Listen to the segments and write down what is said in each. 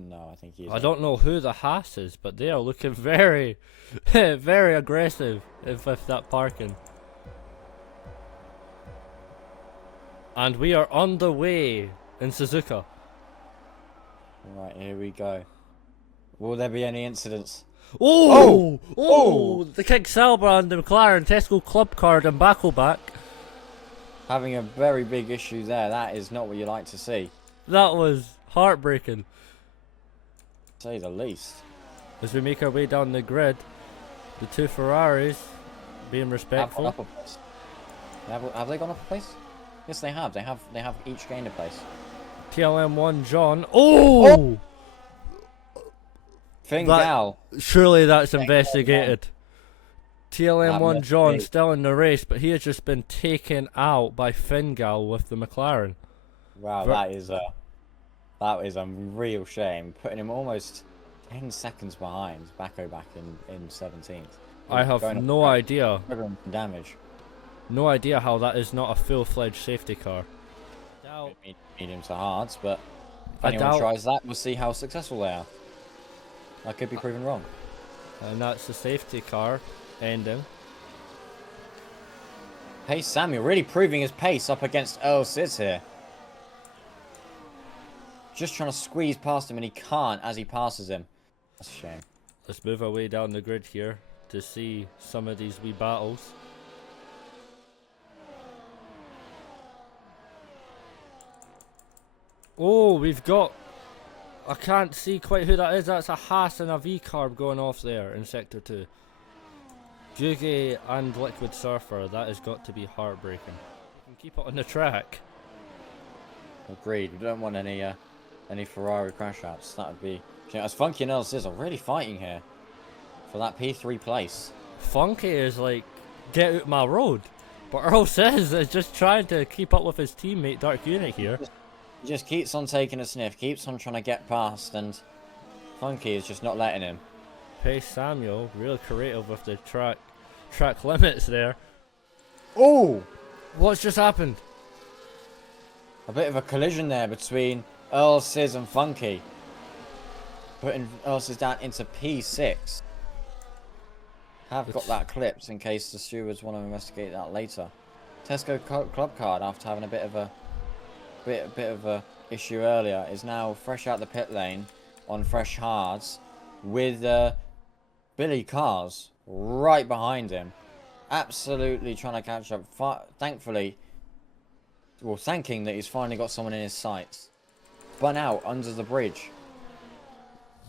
No, I think he's. I don't know who the Haas is, but they are looking very, very aggressive with that parking. And we are on the way in Suzuka. Right, here we go. Will there be any incidents? Oh! Oh! The King Sauber and the McLaren Tesco Club Card and Backleback. Having a very big issue there. That is not what you like to see. That was heartbreaking. To say the least. As we make our way down the grid, the two Ferraris being respectful. Have gone up a place. Have they gone up a place? Yes, they have. They have each gained a place. TLM1 John. Oh! Fingal. Surely that's investigated. TLM1 John still in the race, but he has just been taken out by Fingal with the McLaren. Wow, that is a real shame. Putting him almost 10 seconds behind Baco back in 17th. I have no idea. Damage. No idea how that is not a full-fledged safety car. Medium to hards, but if anyone tries that, we'll see how successful they are. I could be proven wrong. And that's the safety car ending. Pace Samuel really proving his pace up against Earl Sis here. Just trying to squeeze past him and he can't as he passes him. That's a shame. Let's move our way down the grid here to see some of these wee battles. Oh, we've got... I can't see quite who that is. That's a Haas and a V-carb going off there in Sector 2. Jugi and Liquid Surfer. That has got to be heartbreaking. We can keep it on the track. Agreed. We don't want any Ferrari crash outs. That would be... As Funky and Els are really fighting here for that P3 place. Funky is like, get out my road. But Earl Says is just trying to keep up with his teammate Dark Unit here. He just keeps on taking a sniff, keeps on trying to get past, and Funky is just not letting him. Pace Samuel, real creative with the track limits there. Oh! What's just happened? A bit of a collision there between Earl Sis and Funky. Putting Earl Sis down into P6. Have got that clipped in case the stewards want to investigate that later. Tesco Club Card, after having a bit of a issue earlier, is now fresh out the pit lane on fresh hards with Billy Cars right behind him, absolutely trying to catch up. Thankfully, well, thanking that he's finally got someone in his sights. Spun out under the bridge.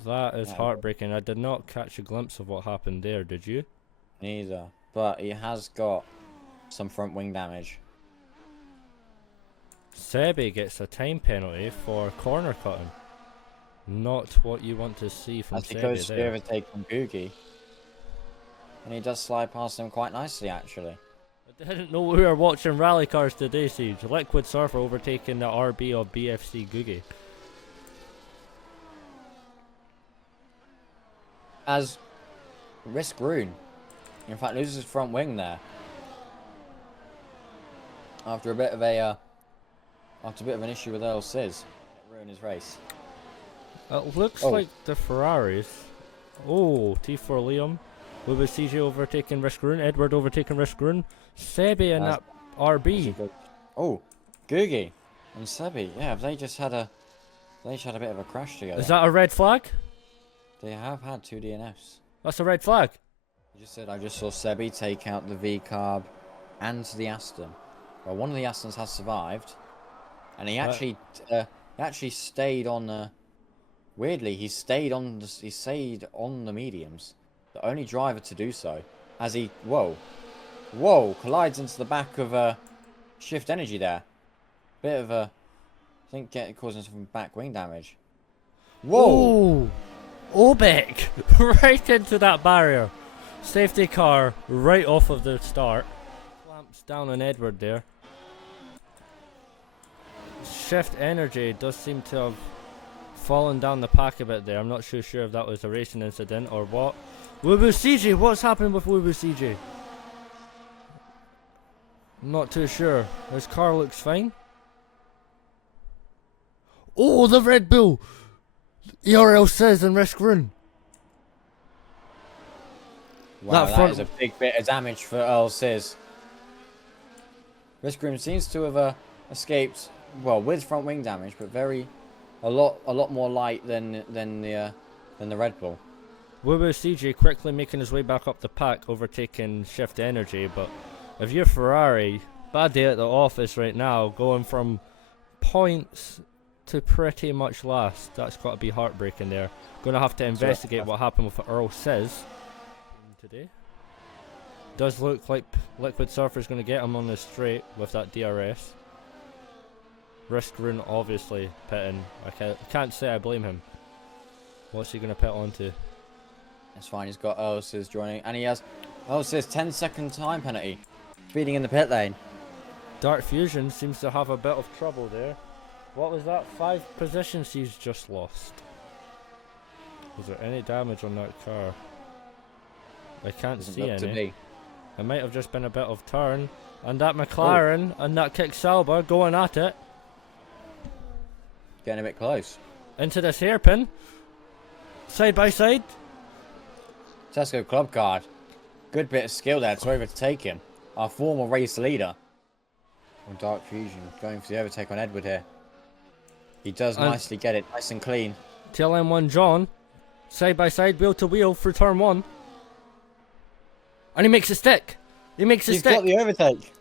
That is heartbreaking. I did not catch a glimpse of what happened there, did you? Neither, but he has got some front wing damage. Sebi gets a time penalty for corner cutting. Not what you want to see from As he Sebi goes to there. overtake from Googie. And he does slide past him quite nicely, actually. I didn't know we were watching rally cars today, Siege. Liquid Surfer overtaking the RB of BFC Googie. As Risk Rune, in fact, loses his front wing there. After a bit of an issue with Earl Sis. It ruined his race. It looks like the Ferraris. Oh, T4 Liam. Lewis CJ overtaking Risk Rune. Edward overtaking Risk Rune. Sebi and that RB. Oh, Googie and Sebi. Yeah, they just had a bit of a crash together. Is that a red flag? They have had 2 DNFs. That's a red flag. You just said I just saw Sebi take out the V-carb and the Aston. Well, one of the Astons has survived, and he actually stayed on. Weirdly, he stayed on the mediums. The only driver to do so, as he collides into the back of Shift Energy there. Bit of a, I think, causing some back wing damage. Whoa! Obek right into that barrier. Safety car right off of the start. Clamps down on Edward there. Shift Energy does seem to have fallen down the pack a bit there. I'm not sure if that was a racing incident or what. Wubu CJ, what's happened with Wubu CJ? I'm not too sure. His car looks fine. Oh, the Red Bull! ERL says and risk run. Wow, That that front- is a big bit of damage for Earl Sis. Risk Room seems to have escaped, well, with front wing damage, but a lot more light than the Red Bull. Wubu CJ quickly making his way back up the pack, overtaking Shift Energy, but if you're Ferrari, bad day at the office right now, going from points to pretty much last. That's got to be heartbreaking there. Gonna have to investigate what happened with Earl Says today. Does look like Liquid Surfer's gonna get him on the straight with that DRS. Risk Rune obviously pitting. I can't say I blame him. What's he gonna pit onto? That's fine, he's got Earl Sis joining, and he has Earl Sis 10-second time penalty. Speeding in the pit lane. Dark Fusion seems to have a bit of trouble there. What was that? 5 positions he's just lost. Was there any damage on that car? I can't Doesn't see look to any. be. It might have just been a bit of turn. And that McLaren and that Kick Sauber going at it. Getting a bit close. Into this hairpin. Side by side. Tesco Club Card. Good bit of skill there to overtake him. Our former race leader. On Dark Fusion. Going for the overtake on Edward here. He does nicely get it. Nice and clean. TLM1 John. Side by side, wheel to wheel through turn 1. And he makes a stick. He makes a He's stick. got the overtake.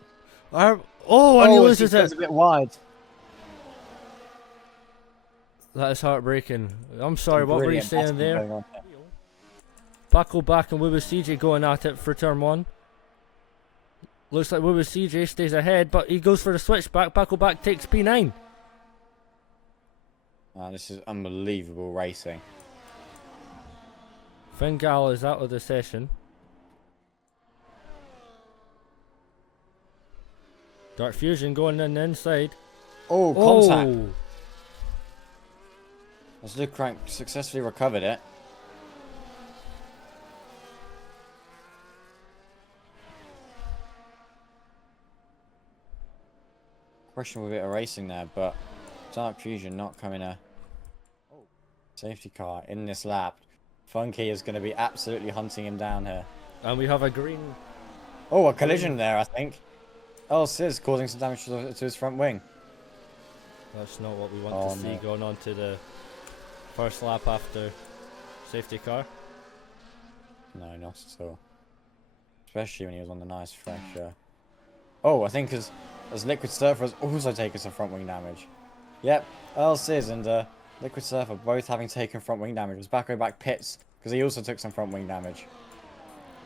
And he loses it. a bit wide. That is heartbreaking. I'm sorry, what were you saying there? Going on here. Paco back and Wubu CJ going at it for turn 1. Looks like Wubu CJ stays ahead, but he goes for the switchback. Paco back takes P9. Wow, this is unbelievable racing. Fingal is out of the session. Dark Fusion going in the inside. Oh, contact. Oh, As Luke Crank successfully recovered it. Questionable bit of racing there, but Dark Fusion not coming a safety car in this lap. Funky is going to be absolutely hunting him down here. and we have a green. Oh, a collision there, I think. Oh, Sis causing some damage to his front wing. That's not what we want to see going on to the first lap after safety car. No, not at all. Especially when he was on the nice fresh. Oh, I think as Liquid Surfer has also taken some front wing damage. Yep, Earl Sis and Liquid Surfer both having taken front wing damage. It was back pits because he also took some front wing damage.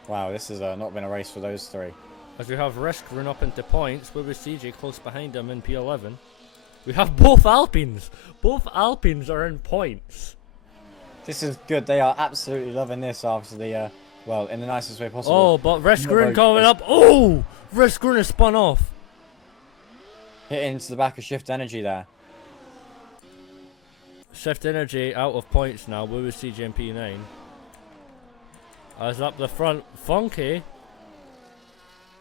Wow, this has not been a race for those three. As we have Risk run up into points, Wubu CJ close behind him in P11. We have both Alpines. Both Alpines are in points. This is good. They are absolutely loving this after the, well, in the nicest way possible. Oh, but Risk run coming up. Oh! Risk run is spun off. Hit into the back of Shift Energy there. Shift Energy out of points now. Wubu CJ in P9. As up the front, Funky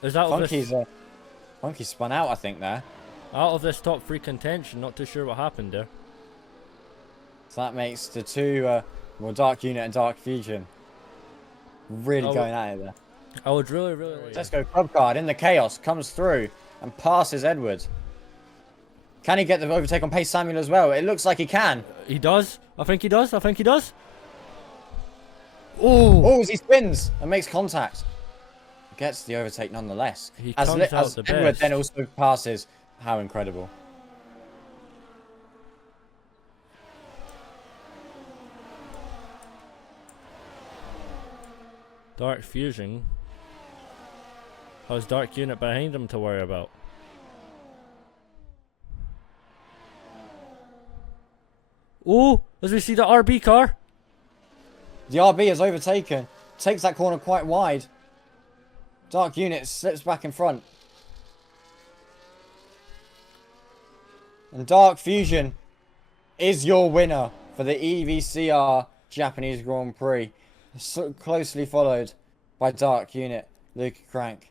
is out of this. Funky spun out, I think, there. Out of this top 3 contention. Not too sure what happened there. So that makes the two, well, Dark Unit and Dark Fusion really going at it there. I would really like Tesco Club Card in the chaos comes through and passes Edwards. Can he get the overtake on Pace Samuel as well? It looks like he can. He does. I think he does. Oh! Oh, as he spins and makes contact. Gets the overtake nonetheless. He As comes out the Edward best. then also passes. How incredible. Dark Fusion has Dark Unit behind him to worry about. Oh, as we see the RB car. The RB is overtaken. Takes that corner quite wide. Dark Unit slips back in front. And Dark Fusion is your winner for the EVCR Japanese Grand Prix. So closely followed by Dark Unit, Luke Crank.